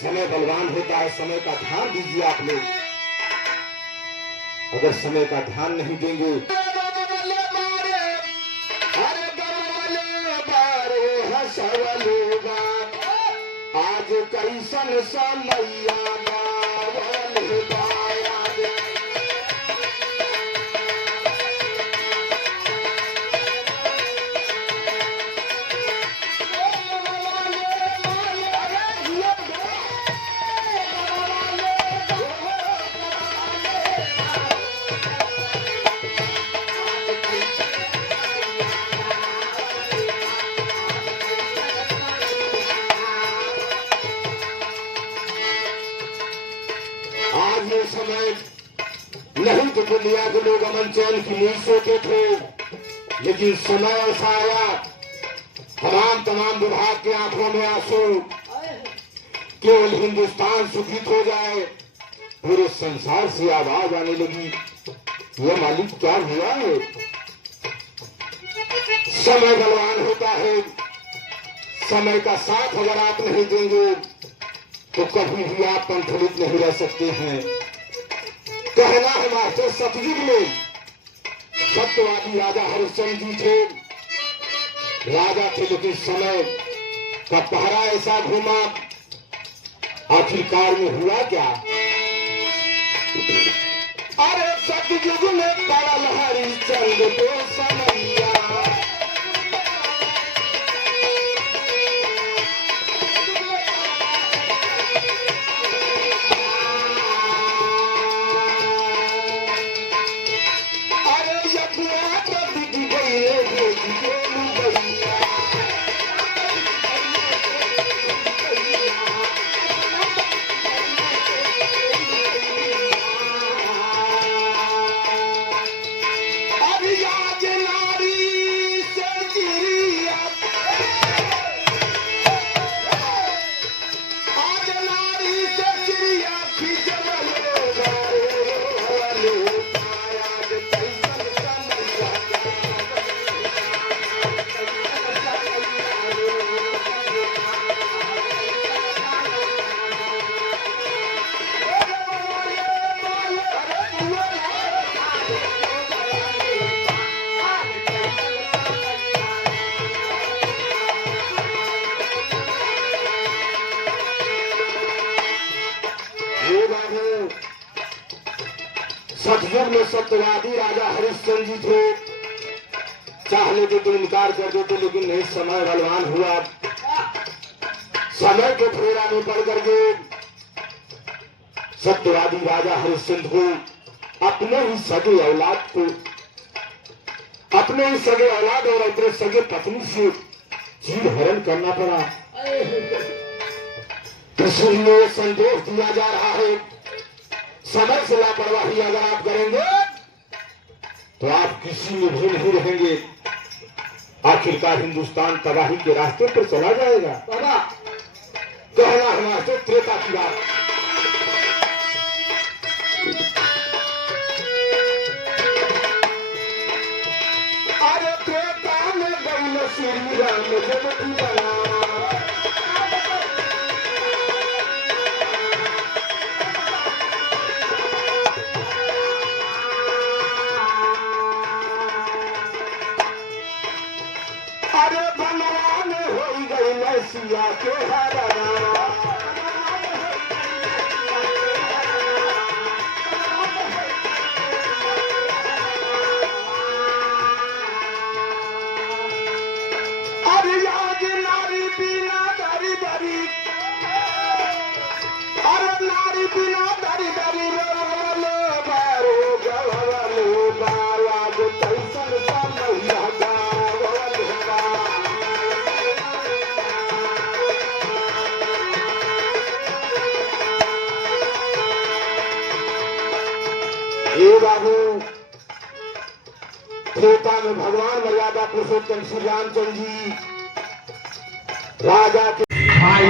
समय बलवान होता है, समय का ध्यान दीजिए आप लोग। अगर समय का ध्यान नहीं देंगे आज कैसन समैया आज ये समय नहीं तो दुनिया के लोग अमन चैन की नींद सोते थे, लेकिन समय ऐसा आया तमाम विभाग के आंखों में आंसू। केवल हिंदुस्तान सुखित हो जाए, पूरे संसार से आवाज आने लगी, ये मालिक क्या हुआ है। समय बलवान होता है, समय का साथ अगर आप नहीं देंगे तो कभी भी आप पंथलित नहीं रह सकते हैं। कहना है मास्टर सतयुग में सत्यवादी राजा हरिश्चंद्र जी थे। राजा थे लेकिन समय का पहरा ऐसा घूमा, आखिरकार में हुआ क्या। अरे सतयुग में पड़ल हरिश्चंद्र को समैया, सतयुग में सत्यवादी राजा हरिश्चंद्र जी थे। चाह लेते तो इनकार कर देते, लेकिन नहीं, समय बलवान हुआ। समय के फेरा में पड़ करके सत्यवादी राजा हरिश्चंद्र को अपने ही सगे औलाद और अपने सगे पत्नी से चीर हरण करना पड़ा। इसलिए संदेश दिया जा रहा है, समय से लापरवाही अगर आप करेंगे तो आप किसी में भी नहीं रहेंगे। आखिरकार हिंदुस्तान तबाही के रास्ते पर चला जाएगा। बाबा कहना हमारा तो त्रेता की बात। अरे त्रेता में गई श्री राम जगती बना, अरे बनवा में हो गई लसिया के हरना। अरे आज नारी बिना दरी दरी, अरे नारी बिना दरी दरी रो बारो गवलो बाला जो कैसन समैया ये बाबू। त्रेता में भगवान मर्यादा पुरुषोत्तम श्री रामचंद्र जी राजा के भाई